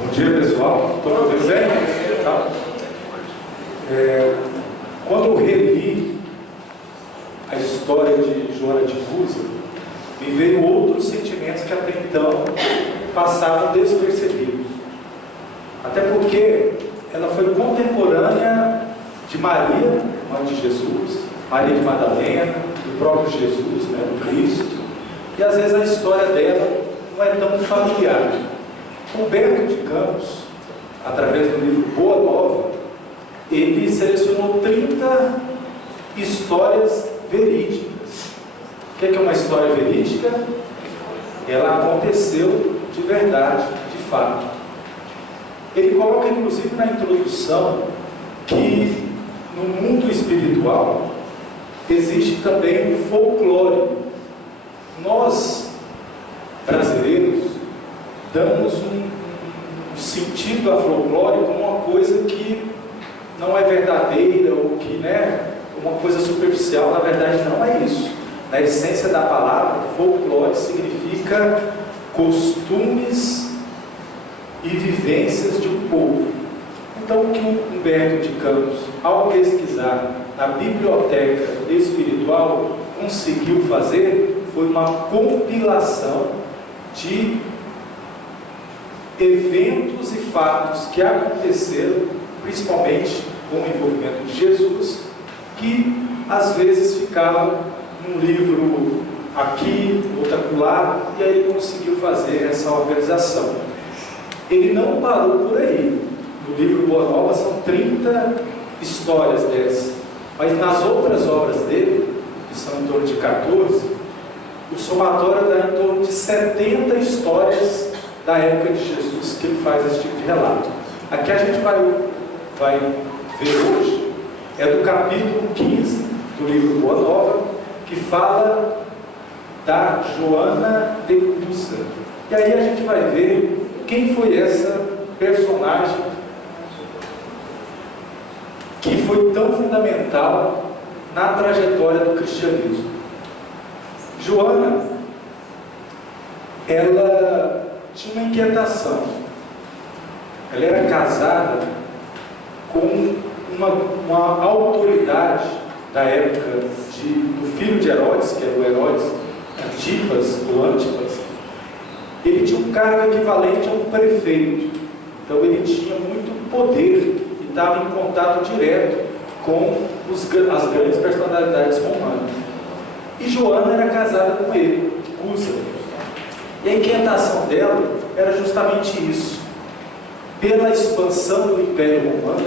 Bom dia, pessoal. Estou me ouvindo bem? Tá. Quando eu reli a história de Joana de Cusa, me veio outros sentimentos que até então passavam despercebidos. Até porque ela foi contemporânea de Maria, mãe de Jesus, Maria de Madalena, do próprio Jesus, né, do Cristo. E às vezes a história dela não é tão familiar. Humberto de Campos, através do livro Boa Nova, ele selecionou 30 histórias verídicas. O que é uma história verídica? Ela aconteceu de verdade, de fato. Ele coloca inclusive na introdução que no mundo espiritual existe também o folclore. Nós, brasileiros, damos um sentido a folclore como uma coisa que não é verdadeira, ou que, né, uma coisa superficial. Na verdade não é isso. Na essência da palavra, folclore significa costumes e vivências de um povo. Então o que o Humberto de Campos, ao pesquisar na biblioteca espiritual, conseguiu fazer foi uma compilação de eventos e fatos que aconteceram, principalmente com o envolvimento de Jesus, que às vezes ficavam num livro aqui, outro acolá, e aí ele conseguiu fazer essa organização. Ele não parou por aí. No livro Boa Nova são 30 histórias dessas, mas nas outras obras dele, que são em torno de 14, o somatório dá em torno de 70 histórias da época de Jesus que ele faz esse tipo de relato. Aqui a gente vai ver hoje, é do capítulo 15 do livro Boa Nova, que fala da Joana de Cusa. E aí a gente vai ver quem foi essa personagem que foi tão fundamental na trajetória do cristianismo. Joana, ela tinha uma inquietação. Ela era casada com uma autoridade da época do filho de Herodes, que era o Herodes Antipas, ou Antipas. Ele tinha um cargo equivalente a um prefeito. Então ele tinha muito poder e estava em contato direto com as grandes personalidades romanas. E Joana era casada com ele, Cusa. E a inquietação dela era justamente isso. Pela expansão do Império Romano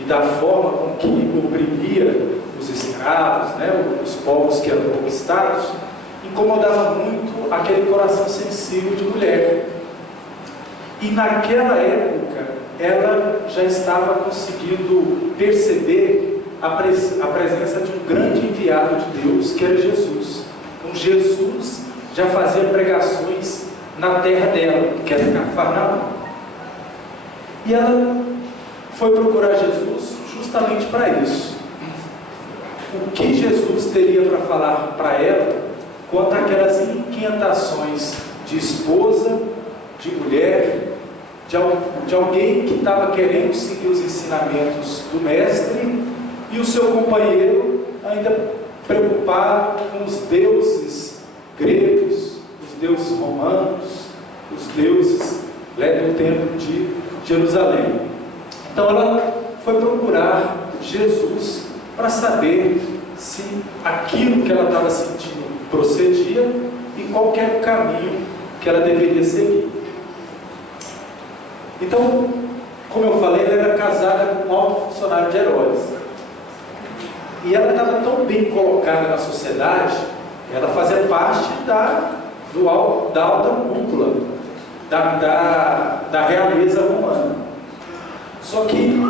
e da forma com que oprimia os escravos, né, os povos que eram conquistados, incomodava muito aquele coração sensível de mulher. E naquela época, ela já estava conseguindo perceber a presença de um grande enviado de Deus, que era Jesus. Então Jesus já fazia pregações na terra dela, que era Cafarnaum. E ela foi procurar Jesus justamente para isso. O que Jesus teria para falar para ela quanto àquelas inquietações de esposa, de mulher, de alguém que estava querendo seguir os ensinamentos do mestre, e o seu companheiro ainda preocupado com os deuses gregos, os deuses romanos, os deuses do templo de Jerusalém. Então ela foi procurar Jesus para saber se aquilo que ela estava sentindo procedia e qual que era o caminho que ela deveria seguir. Então, como eu falei, ela era casada com um alto funcionário de Herodes. E ela estava tão bem colocada na sociedade, ela fazia parte da alta cúpula, da realeza romana. Só que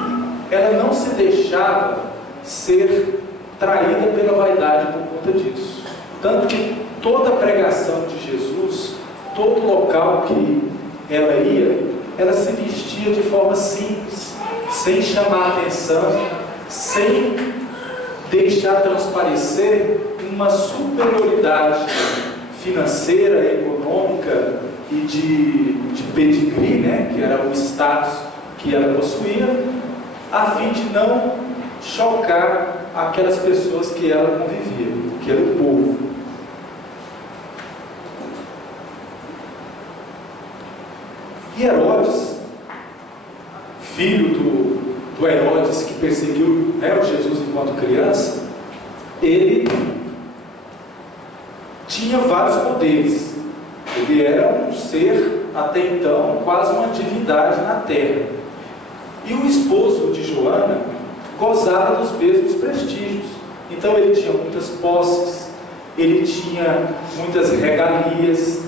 ela não se deixava ser traída pela vaidade por conta disso. Tanto que toda a pregação de Jesus, todo local que ela ia, ela se vestia de forma simples, sem chamar atenção, sem deixar transparecer uma superioridade financeira, econômica, e de pedigree, né, que era o status que ela possuía, a fim de não chocar aquelas pessoas que ela convivia, que era o povo. E Herodes, filho do Herodes que perseguiu, né, o Jesus enquanto criança, ele tinha vários poderes. Ele era um ser, até então, quase uma divindade na terra. E o esposo de Joana gozava dos mesmos prestígios. Então ele tinha muitas posses, ele tinha muitas regalias,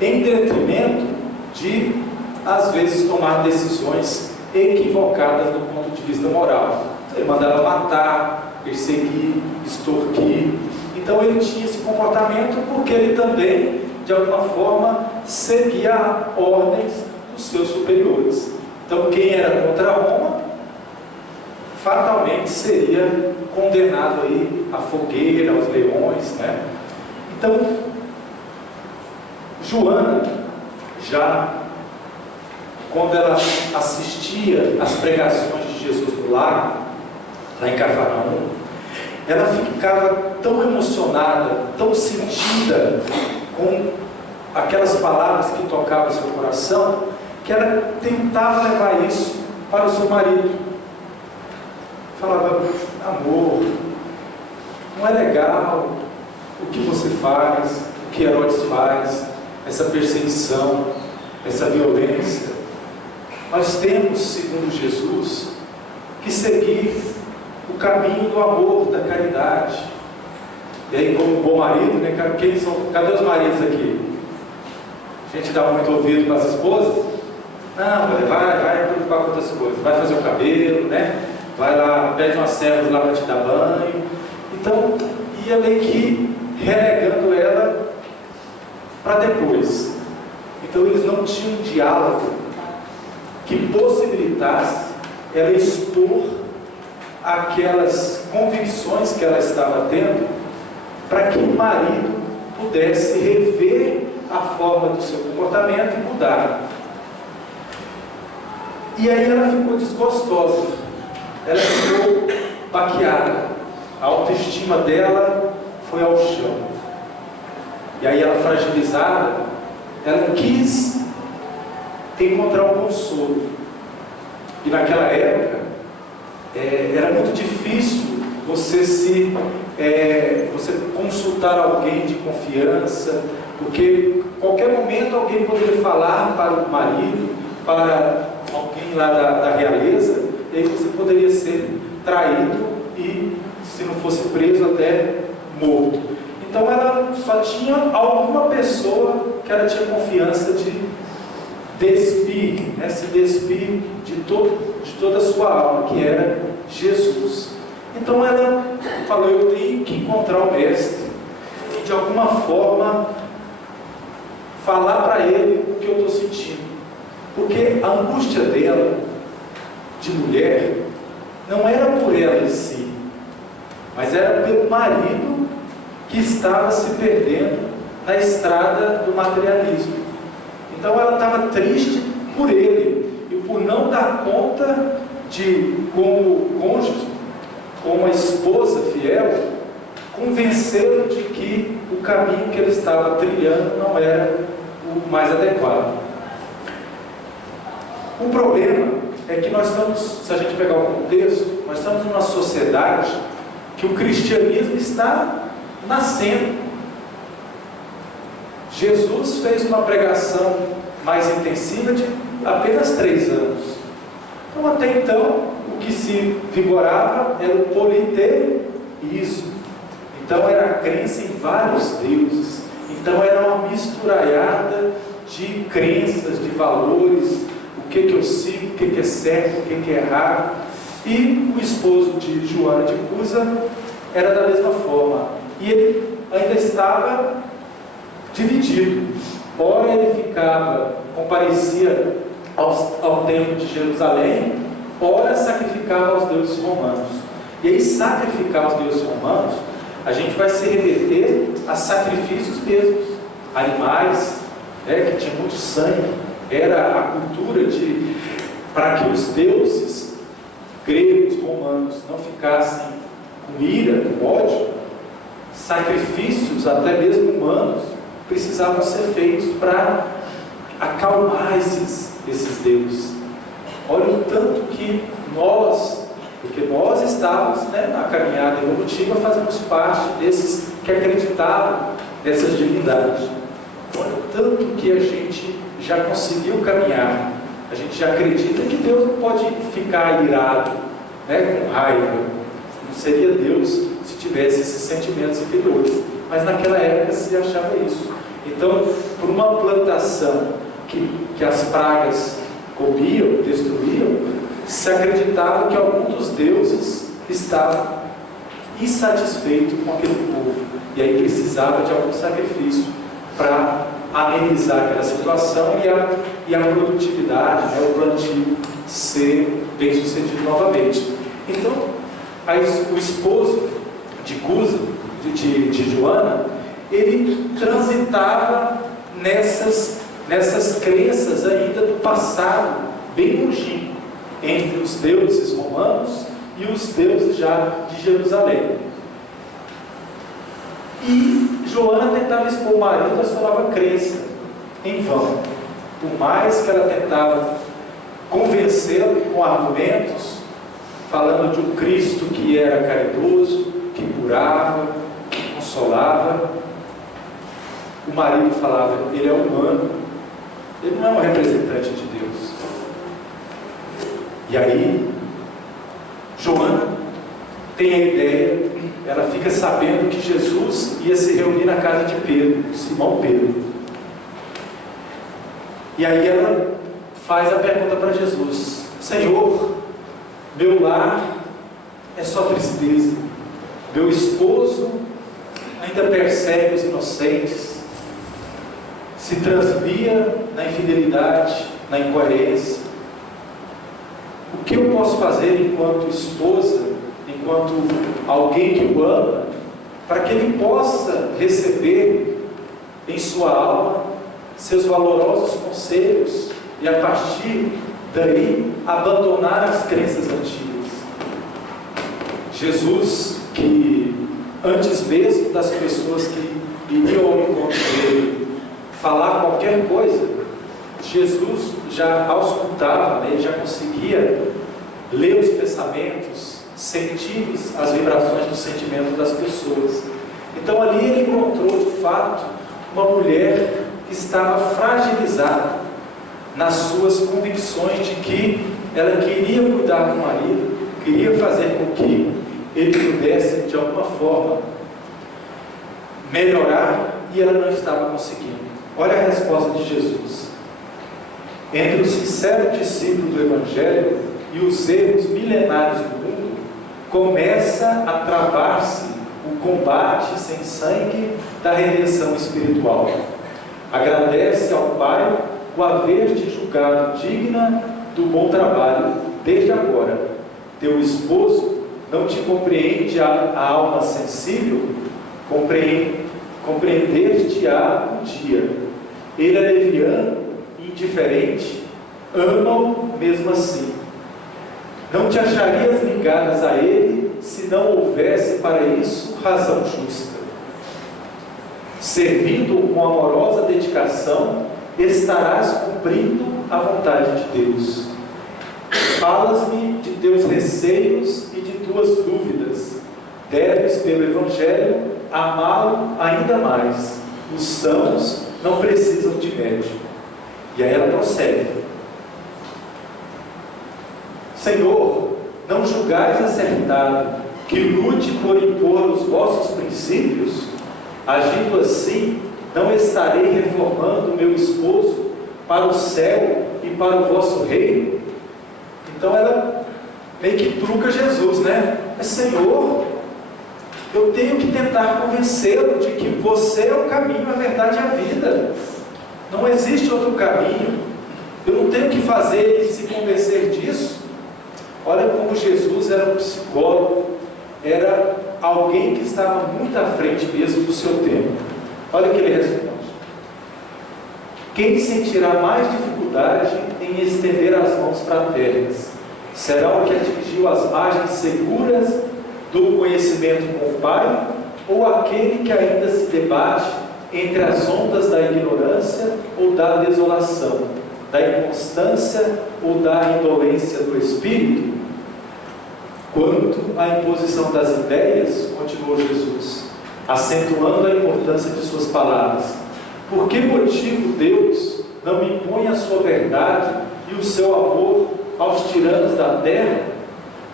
em detrimento de, às vezes, tomar decisões equivocadas do ponto de vista moral. Ele mandava matar, perseguir, extorquir. Então ele tinha esse comportamento porque ele também, de alguma forma, seguia ordens dos seus superiores. Então quem era contra Roma, fatalmente seria condenado aí à fogueira, aos leões, né? Então, Joana, já quando ela assistia às pregações de Jesus no lago, lá em Cafarnaum, ela ficava tão emocionada, tão sentida com aquelas palavras que tocavam o seu coração, que ela tentava levar isso para o seu marido. Falava: amor, não é legal o que você faz, o que Herodes faz, essa perseguição, essa violência. Nós temos, segundo Jesus, que seguir o caminho do amor, da caridade. E aí, como bom marido, né? Cadê os maridos aqui? A gente dá muito ouvido para as esposas? Não, vai preocupar com outras coisas, vai fazer o cabelo, né? Vai lá, pede umas servas lá para te dar banho. Então, ia meio que relegando ela para depois. Então eles não tinham um diálogo que possibilitasse ela expor aquelas convicções que ela estava tendo, para que o marido pudesse rever a forma do seu comportamento e mudar. E aí ela ficou desgostosa, ela ficou baqueada, a autoestima dela foi ao chão. E aí ela, fragilizada, ela quis encontrar um consolo. E naquela época era muito difícil você consultar alguém de confiança, porque qualquer momento alguém poderia falar para o marido, para alguém lá da realeza, e aí você poderia ser traído e, se não fosse preso, até morto. Então ela só tinha alguma pessoa que ela tinha confiança de despir, né, se despir de toda a sua alma, que era Jesus. Então ela falou: eu tenho que encontrar o mestre e de alguma forma falar para ele o que eu estou sentindo, porque a angústia dela de mulher não era por ela em si, mas era pelo marido que estava se perdendo na estrada do materialismo. Então ela estava triste por ele e por não dar conta de, como cônjuge, como a esposa fiel, convencê-lo de que o caminho que ele estava trilhando não era o mais adequado. O problema é que nós estamos, se a gente pegar o contexto, nós estamos numa sociedade que o cristianismo está nascendo. Jesus fez uma pregação mais intensiva de apenas 3 anos. Então, até então, o que se vigorava era o politeísmo. Então, era a crença em vários deuses. Então, era uma misturaiada de crenças, de valores, o que eu sigo, o que é certo, o que é errado. E o esposo de Joana de Cusa era da mesma forma. E ele ainda estava dividido. Ora ele comparecia ao templo de Jerusalém, ora sacrificava aos deuses romanos. E aí, sacrificar aos deuses romanos, a gente vai se remeter a sacrifícios mesmos, animais, que tinha muito sangue. Era a cultura para que os deuses gregos, romanos, não ficassem com ira, com ódio, sacrifícios, até mesmo humanos, precisavam ser feitos para acalmar esses deuses. Olha o tanto que porque nós estávamos na caminhada evolutiva, fazemos parte desses que acreditavam nessas divindades. Olha o tanto que a gente já conseguiu caminhar. A gente já acredita que Deus não pode ficar irado, com raiva. Não seria Deus se tivesse esses sentimentos inferiores. Mas naquela época se achava isso. Então, por uma plantação que as pragas comiam, destruíam, se acreditava que algum dos deuses estava insatisfeito com aquele povo. E aí precisava de algum sacrifício para amenizar aquela situação e a produtividade, o plantio ser bem sucedido novamente. Então, o esposo de Cusa, de Joana, ele transitava nessas crenças ainda do passado, bem longínquo, entre os deuses romanos e os deuses já de Jerusalém. E Joana tentava expor o marido a sua nova crença, em vão. Por mais que ela tentava convencê-lo com argumentos, falando de um Cristo que era caridoso, que curava, que consolava, o marido falava: ele é humano, ele não é um representante de Deus. E aí, Joana tem a ideia, ela fica sabendo que Jesus ia se reunir na casa de Pedro, Simão Pedro. E aí ela faz a pergunta para Jesus: Senhor, meu lar é só tristeza, meu esposo ainda persegue os inocentes, se transvia na infidelidade, na incoerência. O que eu posso fazer enquanto esposa, enquanto alguém que o ama, para que ele possa receber em sua alma seus valorosos conselhos e a partir daí abandonar as crenças antigas? Jesus, que antes mesmo das pessoas que iriam ao encontro dele falar qualquer coisa, Jesus já auscultava, ele já conseguia ler os pensamentos, sentir as vibrações do sentimento das pessoas. Então ali ele encontrou de fato uma mulher que estava fragilizada nas suas convicções de que ela queria cuidar do marido, queria fazer com que ele pudesse de alguma forma melhorar, e ela não estava conseguindo. Olha a resposta de Jesus: entre o sincero discípulo do Evangelho e os erros milenares do mundo, começa a travar-se o combate sem sangue da redenção espiritual. Agradece ao Pai o haver te julgado digna do bom trabalho desde agora. Teu esposo não te compreende a alma sensível? Compreender-te-á um dia. Ele é leviano e indiferente, ama-o mesmo assim. Não te acharias ligadas a ele se não houvesse para isso razão justa. Servindo com amorosa dedicação, estarás cumprindo a vontade de Deus. Falas-me de teus receios e de tuas dúvidas. Deves, pelo Evangelho, amá-lo ainda mais. Os sãos não precisam de médico. E aí ela prossegue: Senhor, não julgais acertado que lute por impor os vossos princípios? Agindo assim, não estarei reformando o meu esposo para o céu e para o vosso reino? Então ela meio que truca Jesus, Mas Senhor, eu tenho que tentar convencê-lo de que você é o caminho, a verdade e a vida. Não existe outro caminho. Eu não tenho que fazer ele se convencer disso. Olha como Jesus era um psicólogo, era alguém que estava muito à frente mesmo do seu tempo. Olha o que ele responde: Quem sentirá mais dificuldade em estender as mãos fraternas? Será o que atingiu as margens seguras do conhecimento com o Pai, ou aquele que ainda se debate entre as ondas da ignorância ou da desolação, da inconstância ou da indolência do espírito? Quanto à imposição das ideias, continuou Jesus, acentuando a importância de suas palavras, por que motivo Deus não impõe a sua verdade e o seu amor aos tiranos da terra?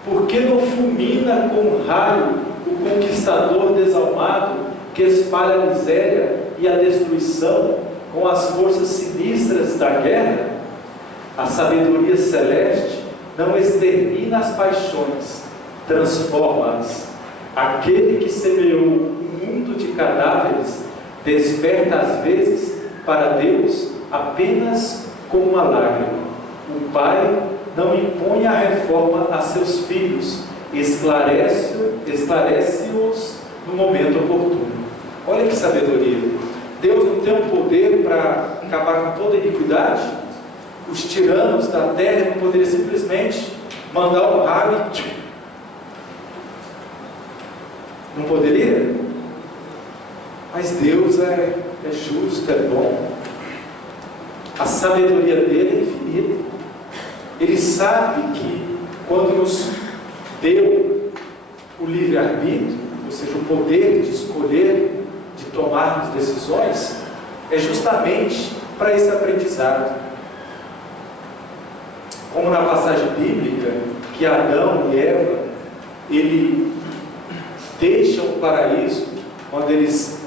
Por que não fulmina com um raio o conquistador desalmado que espalha a miséria e a destruição com as forças sinistras da guerra? A sabedoria celeste não extermina as paixões, transforma-as. Aquele que semeou um mundo de cadáveres desperta às vezes para Deus apenas com uma lágrima. O Pai não impõe a reforma a seus filhos, esclarece-os no momento oportuno. Olha que sabedoria! Deus não tem um poder para acabar com toda a iniquidade? Os tiranos da terra não poderiam simplesmente mandar um raio e... Não poderia? Mas Deus é justo, é bom. A sabedoria dele é infinita. Ele sabe que quando nos deu o livre-arbítrio, ou seja, o poder de escolher, de tomarmos decisões, é justamente para esse aprendizado. Como na passagem bíblica, que Adão e Eva, ele deixam o paraíso, quando eles,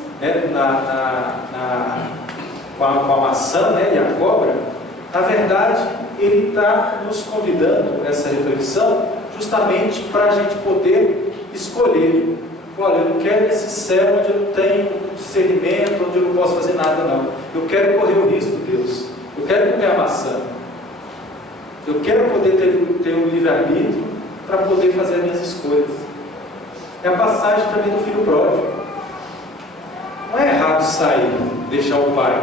com a maçã, e a cobra, na verdade, ele está nos convidando nessa reflexão, justamente para a gente poder escolher. Olha, eu não quero esse céu onde eu não tenho discernimento, onde eu não posso fazer nada, não. Eu quero correr o risco, Deus. Eu quero comer a maçã. Eu quero poder ter um livre-arbítrio para poder fazer as minhas escolhas. É a passagem também do filho pródigo. Não é errado sair, deixar o pai,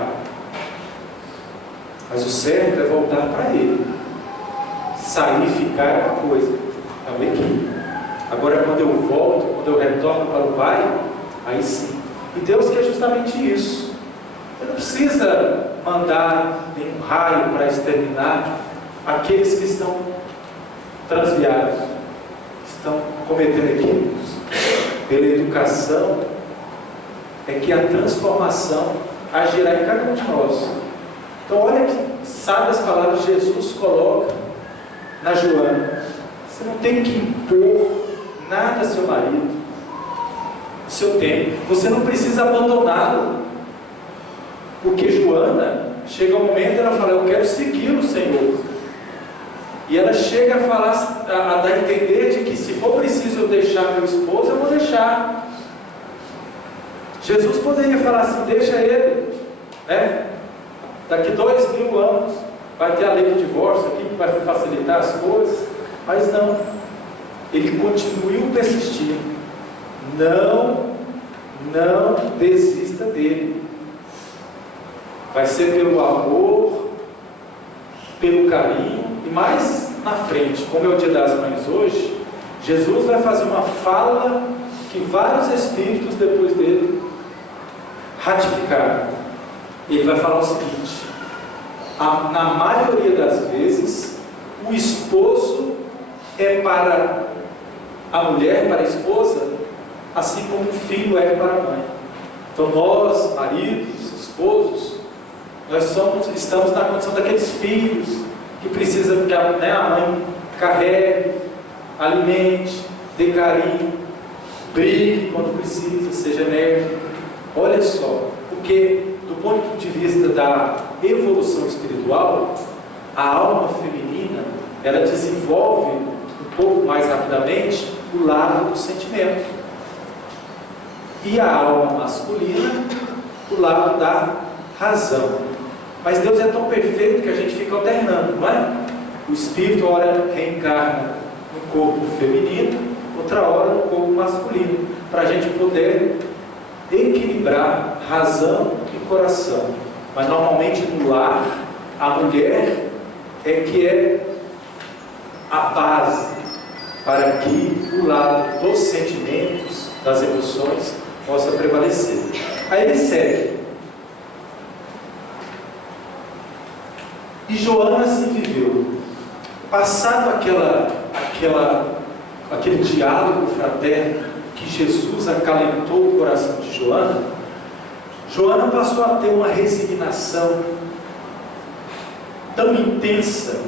mas o certo é voltar para ele. Sair e ficar é uma coisa, é uma equipe. Agora, quando eu volto, quando eu retorno para o pai, aí sim. E Deus quer justamente isso. Ele não precisa mandar nenhum raio para exterminar aqueles que estão transviados, estão cometendo equívocos. Pela educação é que a transformação agirá em cada um de nós. Então olha que sábias palavras Jesus coloca na Joana. Você não tem que impor nada a seu marido, o seu tempo. Você não precisa abandoná-lo, porque Joana chega um momento e ela fala: eu quero segui-lo, Senhor. E ela chega a falar, a dar a entender de que se for preciso eu deixar meu esposo, eu vou deixar. Jesus poderia falar assim: deixa ele, daqui 2000 anos vai ter a lei do divórcio aqui, que vai facilitar as coisas. Mas não, ele continuou persistindo. Não desista dele. Vai ser pelo amor, pelo carinho. E mais na frente, como é o Dia das Mães hoje, Jesus vai fazer uma fala que vários espíritos depois dele ratificaram. Ele vai falar o seguinte: na maioria das vezes, o esposo é para a mulher, para a esposa, assim como o filho é para a mãe. Então nós, maridos, esposos, nós estamos na condição daqueles filhos que precisam que a mãe carregue, alimente, dê carinho, brigue quando precisa, seja enérgico. Olha só, porque do ponto de vista da evolução espiritual, a alma feminina, ela desenvolve um pouco mais rapidamente o lado do sentimento, e a alma masculina o lado da razão. Mas Deus é tão perfeito que a gente fica alternando, não é? O espírito ora reencarna no corpo feminino, outra hora no corpo masculino, para a gente poder equilibrar razão e coração. Mas normalmente no lar, a mulher é que é a base para que o lado dos sentimentos, das emoções, possa prevalecer. Aí ele segue. E Joana assim viveu. Passado aquele diálogo fraterno que Jesus acalentou o coração de Joana, Joana passou a ter uma resignação tão intensa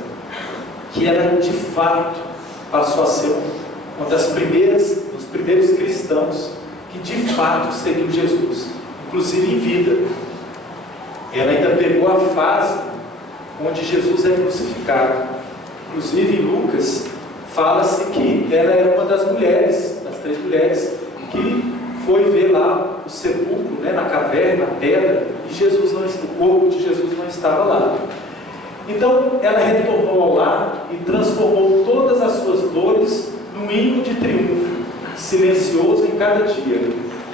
que ela de fato passou a ser uma dos primeiros cristãos que de fato seguiu Jesus, inclusive em vida. Ela ainda pegou a fase onde Jesus é crucificado. Inclusive em Lucas fala-se que ela era uma das mulheres, das 3 mulheres, que foi ver lá o sepulcro, né, na caverna, na pedra, e o corpo de Jesus não estava lá. Então ela retornou ao lar e transformou todas as suas dores num hino de triunfo, silencioso em cada dia.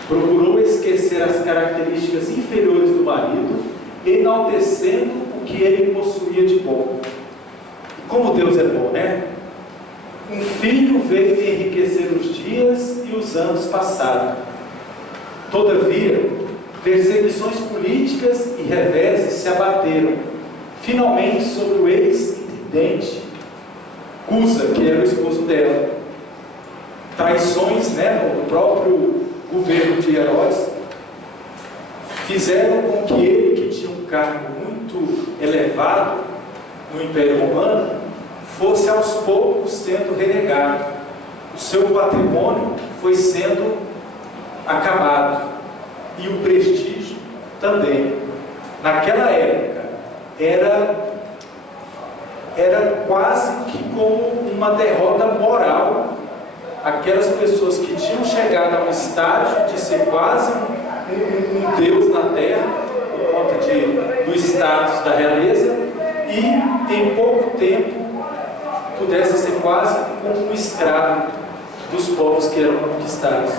Procurou esquecer as características inferiores do marido, enaltecendo o que ele possuía de bom. E como Deus é bom, né? Um filho veio enriquecer os dias e os anos passados. Todavia, perseguições políticas e reveses se abateram, finalmente, sobre o ex-intendente Cusa, que era o esposo dela. Traições, né, no próprio governo de Herodes fizeram com que ele, que tinha um cargo muito elevado no Império Romano, fosse aos poucos sendo renegado. O seu patrimônio foi sendo acabado e o prestígio também. Naquela época era quase que como uma derrota moral. Aquelas pessoas que tinham chegado a um estágio de ser quase um Deus na terra, por conta do status da realeza, e em pouco tempo pudesse ser quase como um escravo dos povos que eram conquistados.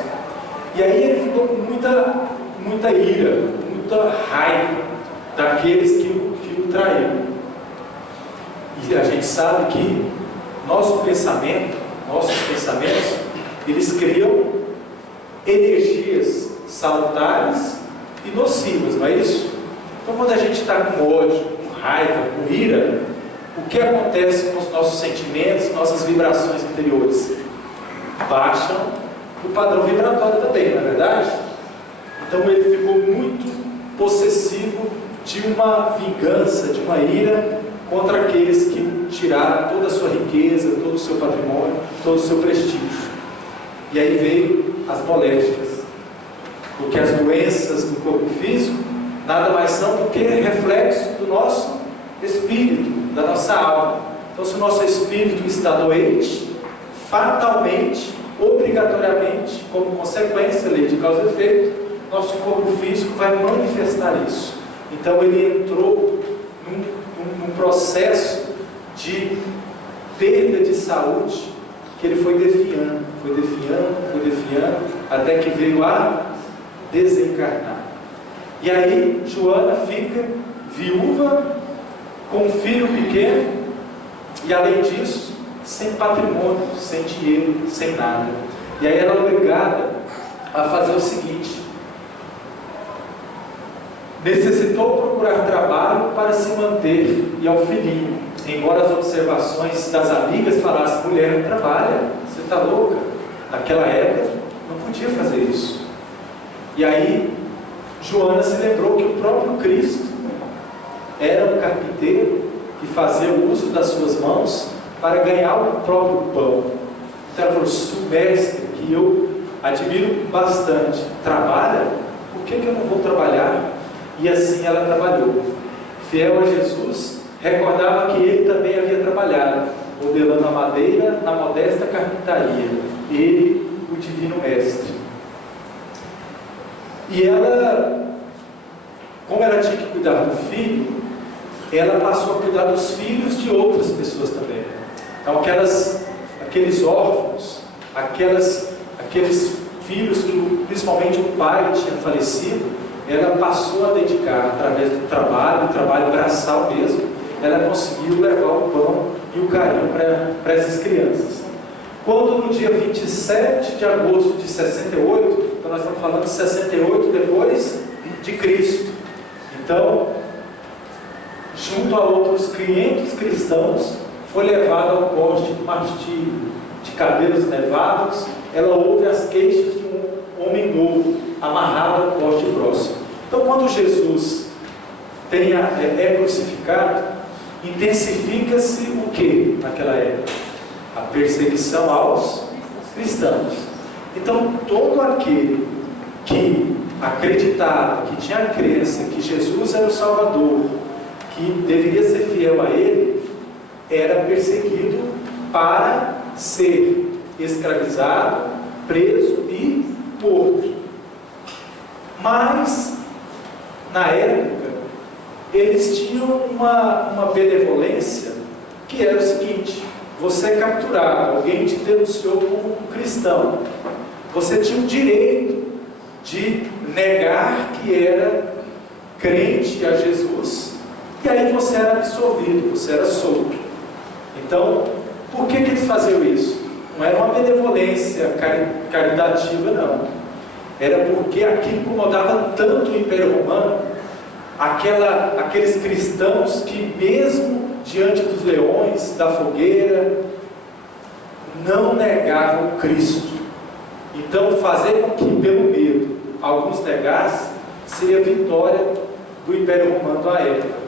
E aí ele ficou com muita ira, muita raiva daqueles que o traíram. E a gente sabe que nossos pensamentos, eles criam energias salutares e nocivas, não é isso? Então quando a gente está com ódio, com raiva, com ira, o que acontece com os nossos sentimentos, nossas vibrações interiores? Baixam o padrão vibratório também, não é verdade? Então ele ficou muito possessivo de uma vingança, de uma ira contra aqueles que tiraram toda a sua riqueza, todo o seu patrimônio, todo o seu prestígio. E aí veio as moléstias, porque as doenças do corpo físico nada mais são do que reflexo do nosso espírito, da nossa alma. Então, se o nosso espírito está doente, fatalmente, obrigatoriamente, como consequência, lei de causa e efeito, nosso corpo físico vai manifestar isso. Então ele entrou num processo de perda de saúde, que ele foi definhando, até que veio a desencarnar. E aí Joana fica viúva, com um filho pequeno, e além disso, sem patrimônio, sem dinheiro, sem nada. E aí ela é obrigada a fazer o seguinte: necessitou procurar trabalho para se manter e ao filhinho, embora as observações das amigas falassem: mulher, não trabalha, você está louca. Naquela época não podia fazer isso. E aí Joana se lembrou que o próprio Cristo era um carpinteiro que fazia uso das suas mãos para ganhar o próprio pão. Então ela falou: se o mestre, que eu admiro bastante, trabalha, por que eu não vou trabalhar? E assim ela trabalhou. Fiel a Jesus, recordava que ele também havia trabalhado, modelando a madeira na modesta carpintaria, ele, o divino mestre. E ela, como ela tinha que cuidar do filho, ela passou a cuidar dos filhos de outras pessoas também. Então aqueles órfãos, aqueles filhos que principalmente o pai tinha falecido, ela passou a dedicar, através do trabalho braçal mesmo, ela conseguiu levar o pão e o carinho para essas crianças. Quando no dia 27 de agosto de 68, então nós estamos falando de 68 depois de Cristo, então, junto a outros 500 cristãos, foi levada ao poste de martírio, de cabelos nevados. Ela ouve as queixas de um homem novo, amarrado ao poste próximo. Então, quando Jesus é crucificado, intensifica-se o que naquela época? A perseguição aos cristãos. Então, todo aquele que acreditava, que tinha a crença que Jesus era o Salvador, que deveria ser fiel a Ele, era perseguido para ser escravizado, preso e morto. Mas, na época, eles tinham uma benevolência que era o seguinte: você é capturado, alguém te denunciou como um cristão, você tinha o direito de negar que era crente a Jesus, e aí você era absolvido, você era solto. Então, por que eles faziam isso? Não era uma benevolência caritativa, não. Era porque aquilo incomodava tanto o Império Romano, aqueles cristãos que, mesmo diante dos leões, da fogueira, não negavam Cristo. Então, fazer com que, pelo medo, alguns negassem, seria a vitória do Império Romano à época.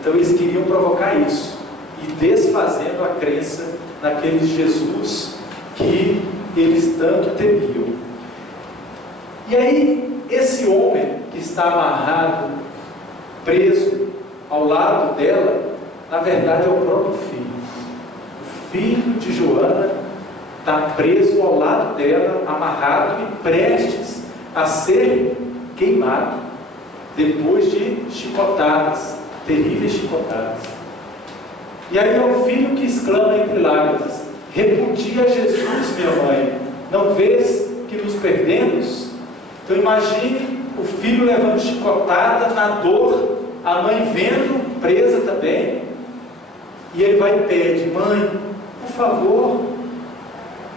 Então, eles queriam provocar isso, e desfazendo a crença naquele Jesus que eles tanto temiam. E aí, esse homem que está amarrado, preso ao lado dela, na verdade é o próprio filho. O filho de Joana está preso ao lado dela, amarrado e prestes a ser queimado, depois de chicotadas, terríveis chicotadas. E aí é o filho que exclama entre lágrimas: repudia Jesus, minha mãe, não vês que nos perdemos? Então imagine o filho levando chicotada na dor, a mãe vendo, presa também, e ele vai e pede: mãe, por favor,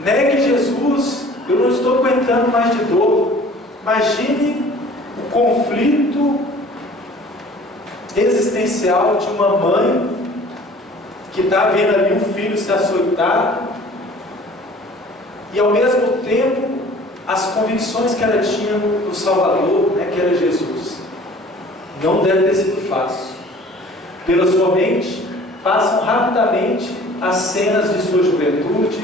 negue Jesus, eu não estou aguentando mais de dor. Imagine o conflito existencial de uma mãe que está vendo ali um filho se açoitar, e ao mesmo tempo as convicções que ela tinha no Salvador, que era Jesus. Não deve ter sido fácil. Pela sua mente passam rapidamente as cenas de sua juventude,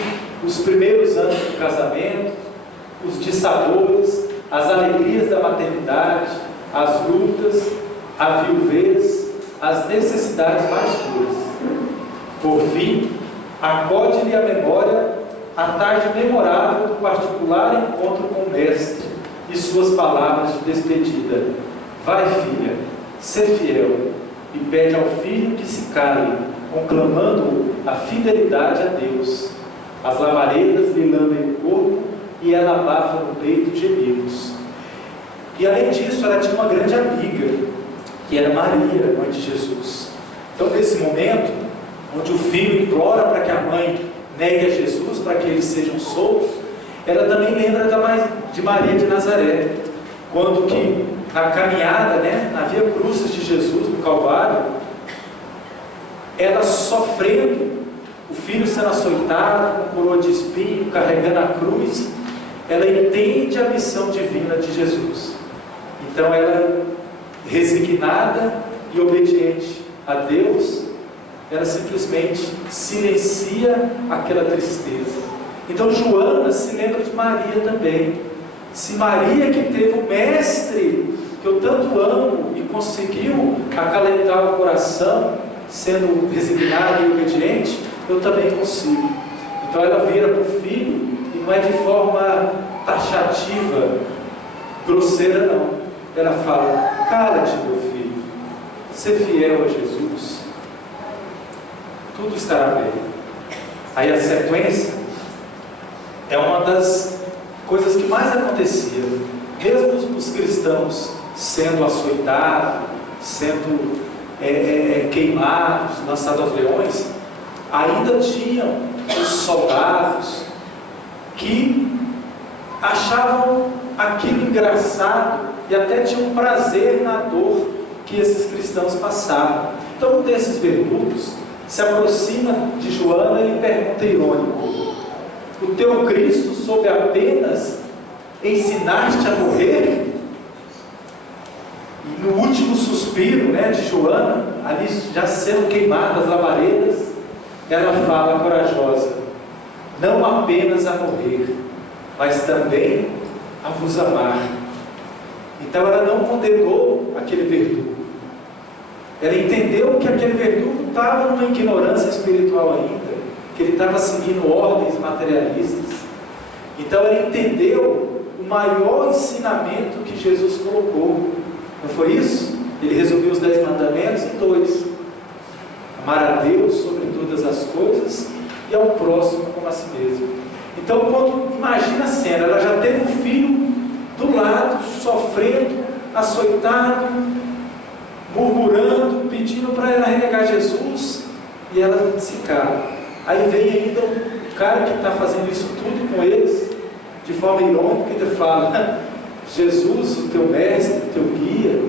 os primeiros anos do casamento, os dissabores, as alegrias da maternidade, as lutas, a viuvez, as necessidades mais duras. Por fim, acode-lhe à memória a tarde memorável do particular encontro com o Mestre e suas palavras de despedida: vai, filha, ser fiel, e pede ao filho que se cale, conclamando a fidelidade a Deus. As lavaredas lhe lambem o corpo e ela abafa no peito gemidos. E além disso, ela tinha uma grande amiga, que era Maria, mãe de Jesus. Então, nesse momento, onde o filho implora para que a mãe negue a Jesus, para que eles sejam soltos, ela também lembra de Maria de Nazaré, quando que na caminhada, na via cruzes de Jesus, no Calvário, ela sofrendo, o filho sendo açoitado, com coroa de espinho, carregando a cruz, ela entende a missão divina de Jesus. Então ela, resignada e obediente a Deus, ela simplesmente silencia aquela tristeza. Então Joana se lembra de Maria também. Se Maria, que teve o Mestre que eu tanto amo e conseguiu acalentar o coração, sendo resignada e obediente, eu também consigo. Então ela vira para o filho, e não é de forma taxativa, grosseira não. Ela fala: cala-te, meu filho, ser fiel a Jesus, tudo estará bem. Aí a sequência é uma das coisas que mais acontecia. Mesmo os cristãos sendo açoitados, sendo queimados, lançados aos leões, ainda tinham os soldados que achavam aquilo engraçado e até tinham prazer na dor que esses cristãos passavam. Então um desses verdugos se aproxima de Joana e pergunta irônico: o teu Cristo soube apenas ensinar-te a morrer? E no último suspiro, de Joana, ali já sendo queimadas as labaredas, ela fala corajosa: não apenas a morrer, mas também a vos amar. Então ela não condenou aquele verdugo. Ela entendeu que aquele verdugo estava numa ignorância espiritual ainda, que ele estava seguindo ordens materialistas. Então ela entendeu o maior ensinamento que Jesus colocou. Não foi isso? Ele resumiu os 10 mandamentos em 2: amar a Deus sobre todas as coisas e ao próximo como a si mesmo. Então, quando imagina a cena, ela já teve um filho do lado, sofrendo, açoitado, murmurando, pedindo para ela renegar Jesus, e ela se cala. Aí vem ainda o cara que está fazendo isso tudo com eles, de forma irônica, ainda fala: Jesus, o teu mestre, o teu guia,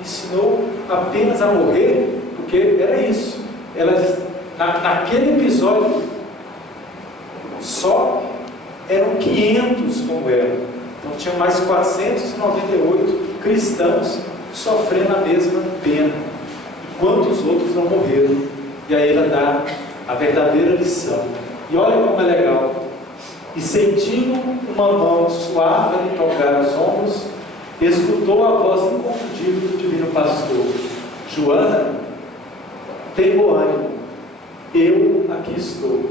ensinou apenas a morrer, porque era isso. Elas, naquele episódio só, eram 500 como ela. Então tinham mais 498 cristãos sofrendo a mesma pena, enquanto os outros não morreram. E aí ela dá a verdadeira lição. E olha como é legal: e sentindo uma mão suave lhe tocar os ombros, escutou a voz inconfundível do divino pastor: Joana, tem bom ânimo, eu aqui estou.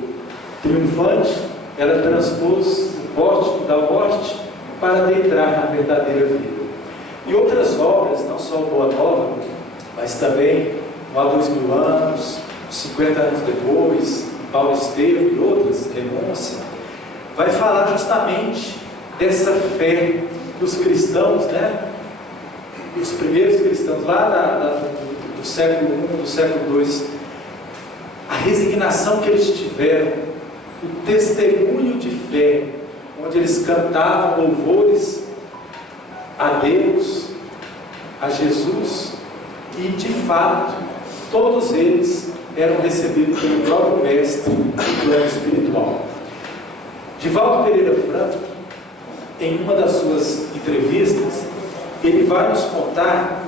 Triunfante, ela transpôs o pórtico da morte para adentrar na verdadeira vida. E outras obras, não só Boa Nova, mas também há 2000 anos, 50 anos depois, Paulo Estevam e outras, Renúncia, vai falar justamente dessa fé dos cristãos, os primeiros cristãos lá do século I, do século II, a resignação que eles tiveram, o testemunho de fé, onde eles cantavam louvores a Deus, a Jesus, e de fato todos eles eram recebidos pelo próprio Mestre no plano espiritual. Divaldo Pereira Franco, em uma das suas entrevistas, ele vai nos contar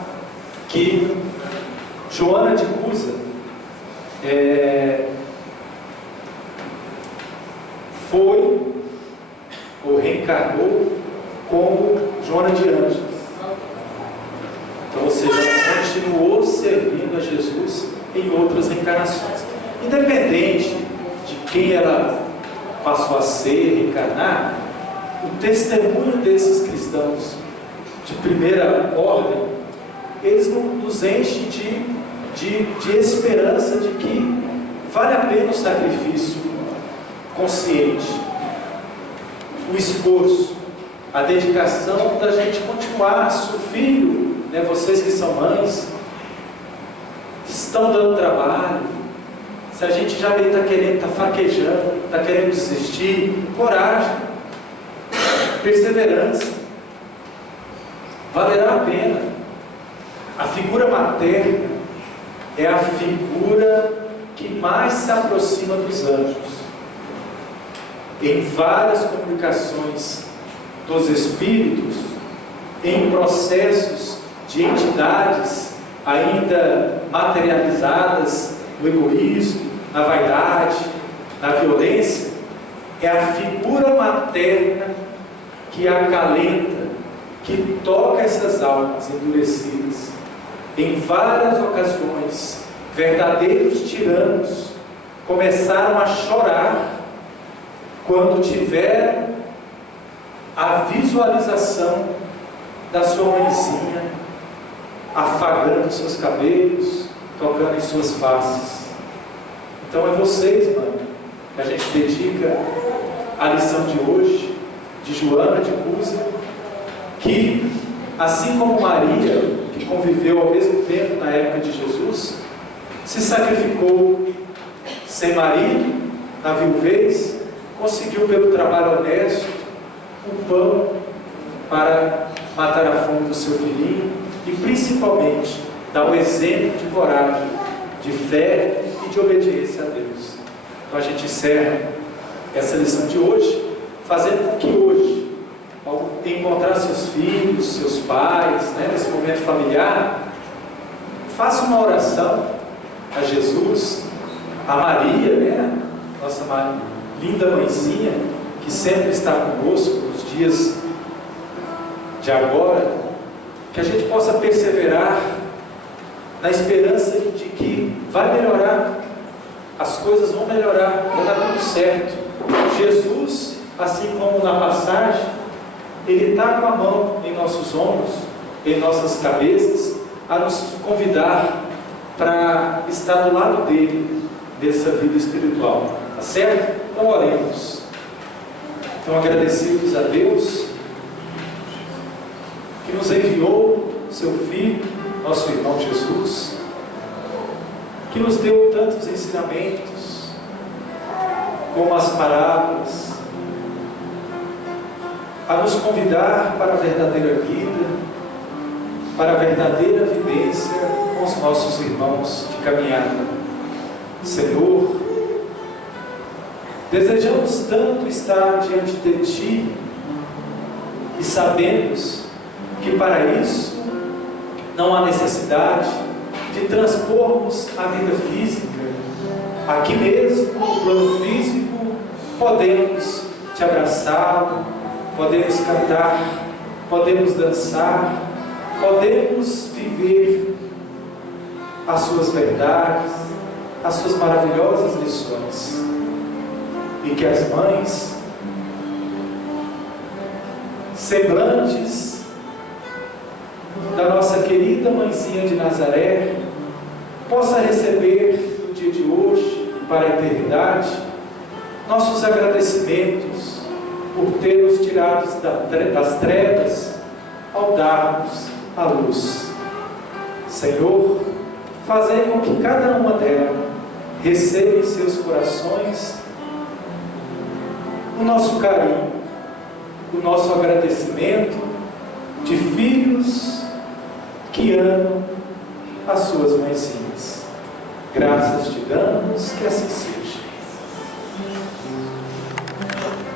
que Joana de Cusa foi ou reencarnou como Joana de Ângeles. Então, ou seja, ela continuou servindo a Jesus em outras reencarnações. Independente de quem ela passou a ser, reencarnar, o testemunho desses cristãos de primeira ordem, eles nos enchem de esperança de que vale a pena o sacrifício consciente, o esforço, a dedicação da gente continuar. Se o filho, vocês que são mães, estão dando trabalho, se a gente já está querendo, está fraquejando, está querendo desistir, coragem, perseverança, valerá a pena. A figura materna é a figura que mais se aproxima dos anjos. Em várias comunicações dos espíritos, em processos de entidades ainda materializadas no egoísmo, na vaidade, na violência, é a figura materna que acalenta, que toca essas almas endurecidas. Em várias ocasiões, verdadeiros tiranos começaram a chorar quando tiveram a visualização da sua mãezinha afagando seus cabelos, tocando em suas faces. Então é vocês, mãe, que a gente dedica a lição de hoje, de Joana de Cusa, que assim como Maria, que conviveu ao mesmo tempo na época de Jesus, se sacrificou sem marido, na viuvez, conseguiu pelo trabalho honesto o pão para matar a fome do seu filhinho e principalmente dar um exemplo de coragem, de fé e de obediência a Deus. Então a gente encerra essa lição de hoje, fazendo com que hoje, ao encontrar seus filhos, seus pais, nesse momento familiar, faça uma oração a Jesus, a Maria, nossa linda mãezinha, que sempre está conosco nos dias de agora, que a gente possa perseverar na esperança de que vai melhorar, as coisas vão melhorar, vai dar tudo certo. Jesus, assim como na passagem, Ele está com a mão em nossos ombros, em nossas cabeças, a nos convidar para estar do lado dele, dessa vida espiritual, tá certo? Então oremos. Então agradecidos a Deus, que nos enviou seu Filho, nosso irmão Jesus, que nos deu tantos ensinamentos, como as parábolas, a nos convidar para a verdadeira vida, para a verdadeira vivência com os nossos irmãos de caminhada. Senhor, desejamos tanto estar diante de Ti e sabemos que para isso não há necessidade de transpormos a vida física. Aqui mesmo, no plano físico, podemos Te abraçar, podemos cantar, podemos dançar, podemos viver as Suas verdades, as Suas maravilhosas lições. E que as mães, semblantes da nossa querida mãezinha de Nazaré, possa receber no dia de hoje e para a eternidade nossos agradecimentos por ter nos tirado das trevas ao darmos a luz. Senhor, fazei com que cada uma delas receba em seus corações o nosso carinho, o nosso agradecimento de filhos que amam as suas mãezinhas. Graças te damos, que assim seja.